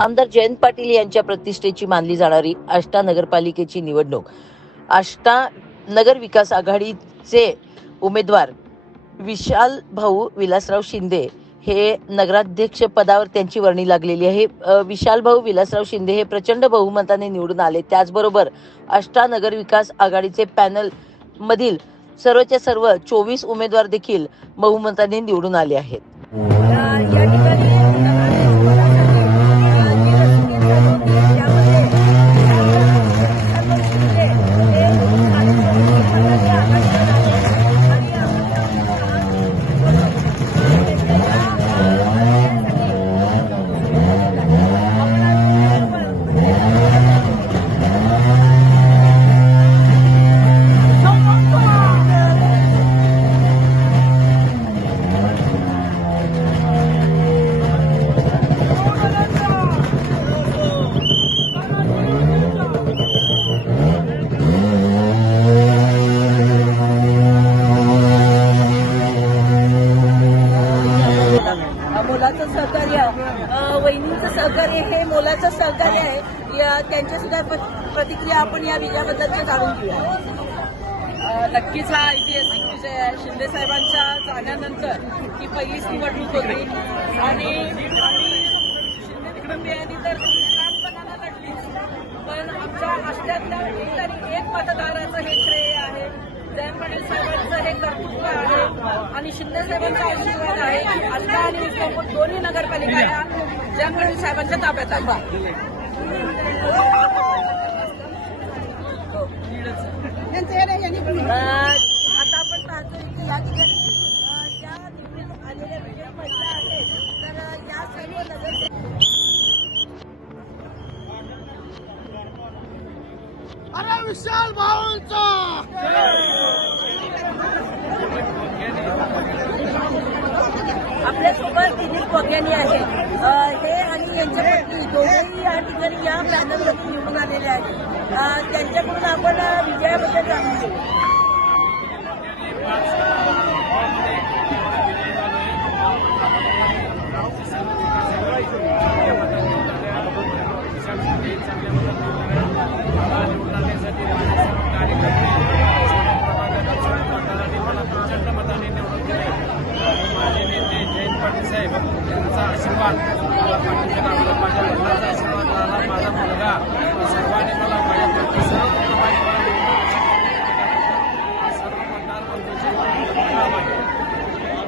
आमदार जयंत पाटील यांच्या प्रतिष्ठेची मानली जाणारी आष्टा नगरपालिकेची निवडणूक आष्टा नगर विकास आघाडीचे उमेदवार विशाल भाऊ विलासराव शिंदे हे नगराध्यक्ष पदावर त्यांची वर्णी लागलेली आहे। विशाल भाऊ विलासराव शिंदे हे प्रचंड बहुमताने निवडून आले। त्याचबरोबर आष्टा नगर विकास आघाडीचे पॅनल मधील सर्वच्या सर्व 24 उमेदवार देखील बहुमताने निवडून आले आहेत। मोलाचं सहकार्य, वहिनींचं सहकार्य हे मोलाचं सहकार्य आहे। त्यांच्या सुद्धा प्रतिक्रिया आपण या विजयाबद्दलच्या जाणून घेऊया। नक्कीच हा ऐतिहासिक विजय आहे। शिंदे साहेबांच्या जाण्यानंतर ही पहिलीच निवडणूक होती आणि शिंदे कुटुंबियांनी तर प्राणपणाला लढलीच, पण आमच्या आष्ट्यातल्या एक मतदाराचं हे श्रेय आहे। जयंत पाटील साहेबांचं हे कर्तृत्व आहे आणि शिंदे साहेबांचा आशीर्वाद आहे की आष्टा आणि इस्लामपूर दोन्ही नगरपालिका या जयंत पाटील साहेबांच्या ताब्यात आहे। आता आपण पाहतोय की या ठिकाणी ज्या निवडून आलेल्या विजय महिला आहेत, तर या सर्व नगर अरे विशाल भाऊंचा आपल्यासोबत दिलीप वग्यानी आहे। हे आणि यांच्या पत्नी दोघेही या ठिकाणी या पॅनलमधून निवडून आलेले आहेत। त्यांच्याकडून आपण विजयाबद्दल जाणून घेऊ। साहेब यांचा आशीर्वाद मला पाठीच्या काळात माझ्या वडिलांचा आशीर्वाद मिळाला, माझा मुलगा सर्वांनी मला माझ्या सर्व मतदार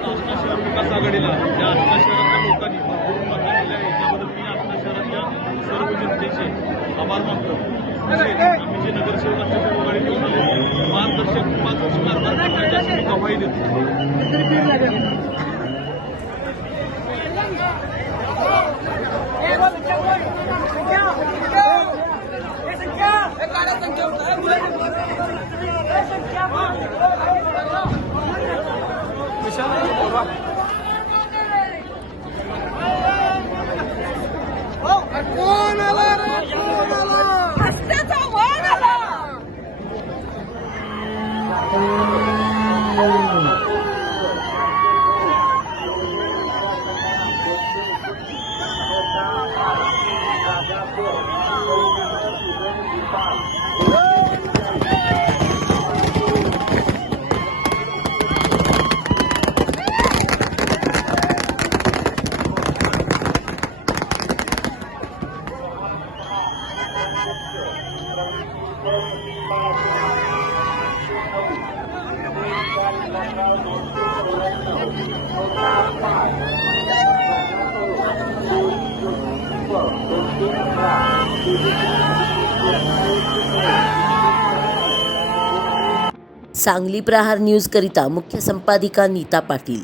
आष्टा शहर विकास आघाडीला या आष्टा शहरातल्या लोकांनी भरपूर मतदान दिले आहे, त्याबद्दल मी आष्टा शहराच्या सर्व जनतेचे आभार मानतो। आम्ही जे नगरसेवक आष्टा शहर आघाडी घेऊन आले मार्गदर्शक 5 वर्ष कारभार करण्याची मी ग्वाही देतो। सांगली प्रहार न्यूज करिता मुख्य संपादिका नीता पाटील।